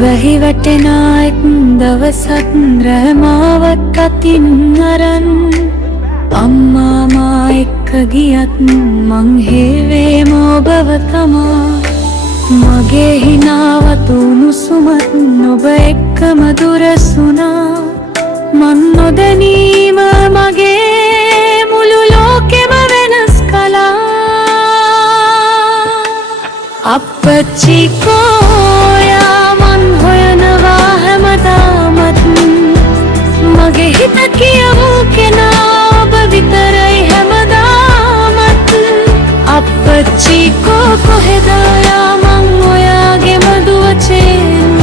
වැහි වැටෙනා එක් දවසක් රැමාවත් අතින් අරන් අම්මා මා එක්ක ගියත් මං හේවේම ඔබව තමා මගේ හිනාවත් උණුසුමත් ඔබ එක්කම දුරසුනා මන් නොදැනීම මගේ මුළු ලෝකෙම වෙනස් කළා අප්පච්චි කෝයා මන් හොයනවා හැමදාමත් මගේ හිත කියවූ කෙනා ඔබ විතරයි හැමදාමත් අප්පච්චි කොහෙද ඔයා මං ඔයාගේ මදුවචෙන්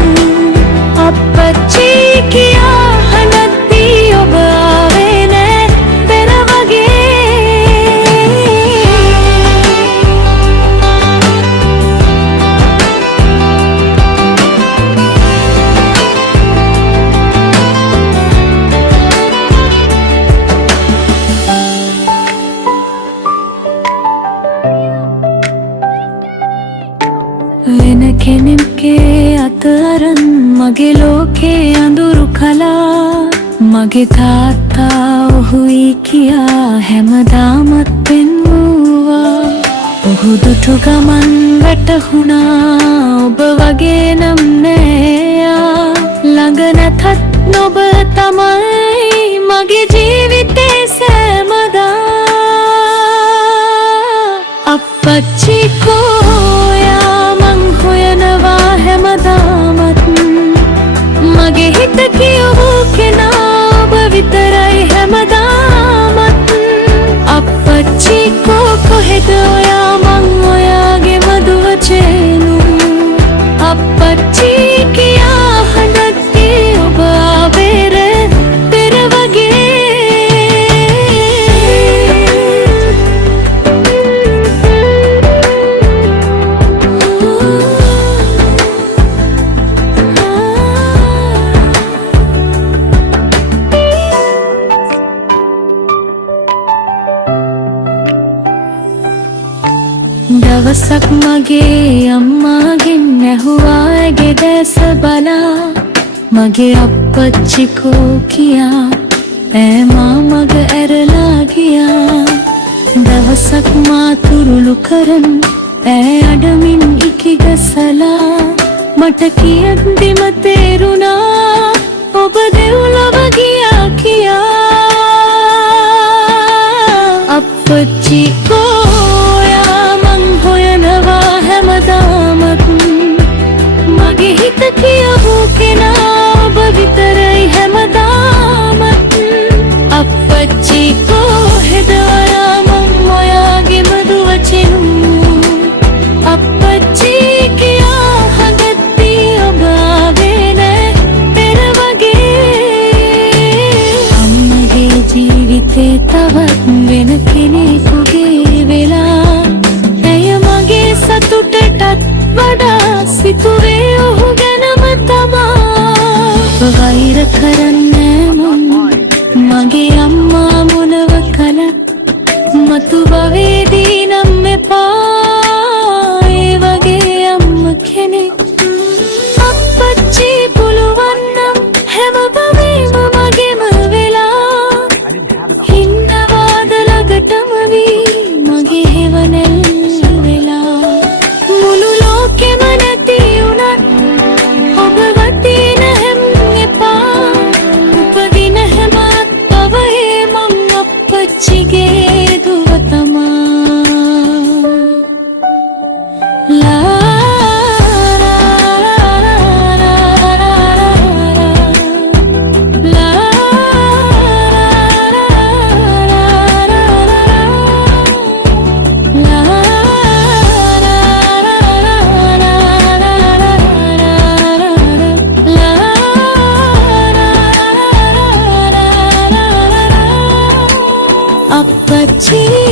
අප්පච්චි කියා හඬද්දී ඔබ ආවේ නෑ පෙර වෙන කෙනෙක්ගේ අත අරන් මගේ ලෝකේ අඳුරු කළා මගේ තාත්තා ඔහුයි කියා හැමදාමත් පෙන්වුවා ඔහු දුටු ගමන් වැටහුණා ඔබ වගේ නම් නෑයා ළඟ නැතත් ඔබ තමයි මගේ ජීවිතේ සෑමදා අප්පච්චි මගේ හිත කියවූ කෙනා ඔබ විතරයි හැමදාමත් අප්පච්චි කොහෙද ඔයා මං ඔයාගේ මදුවචේනු අප්පච්චි කියා හඬද්දී ඔබ ආවේ පෙර දවසක් මගේ අම්මාගෙන් ඇහුවා ඇගේ දැස බලා මගේ අප්පච්චි කෝ කියා ඈ මා මග ඇරලා ගියා දවසක් මා තුරුළු කරන් ඈ අඩමින් ඉකිගසලා මට කියද්දිම තේරුණා ඔබ දෙව්ලොව ගියා කියා අප්පච්චි මගේ හිත කියවූ කෙනා ඔබ විතරයි හැමදාමත් අප්පච්චි කොහෙද ඔයා මං ඔයාගේ මදුවචෙනු අප්පච්චි කියා හඬද්දී ඔබ ආවේ නෑ පෙර අම්මගේ ජීවිතේ තවත් වෙන කෙනෙකුගේ වෙලා ඇය මගේ සතුටටත් වඩා සිතුවේ ඔහු ගැනම තමා වෛර කරන්නේ මං මගේ අම්මා මොනව කළත් මතු භවයේදී නම් එපා ඒ වගේ අම්ම කෙනෙක් අප්පච්චි පුළුවන් නම් හැම භවෙම මගෙම වෙලා හින්නවාද ළඟටම වී මගේ හෙවණැල් අප්පච්චි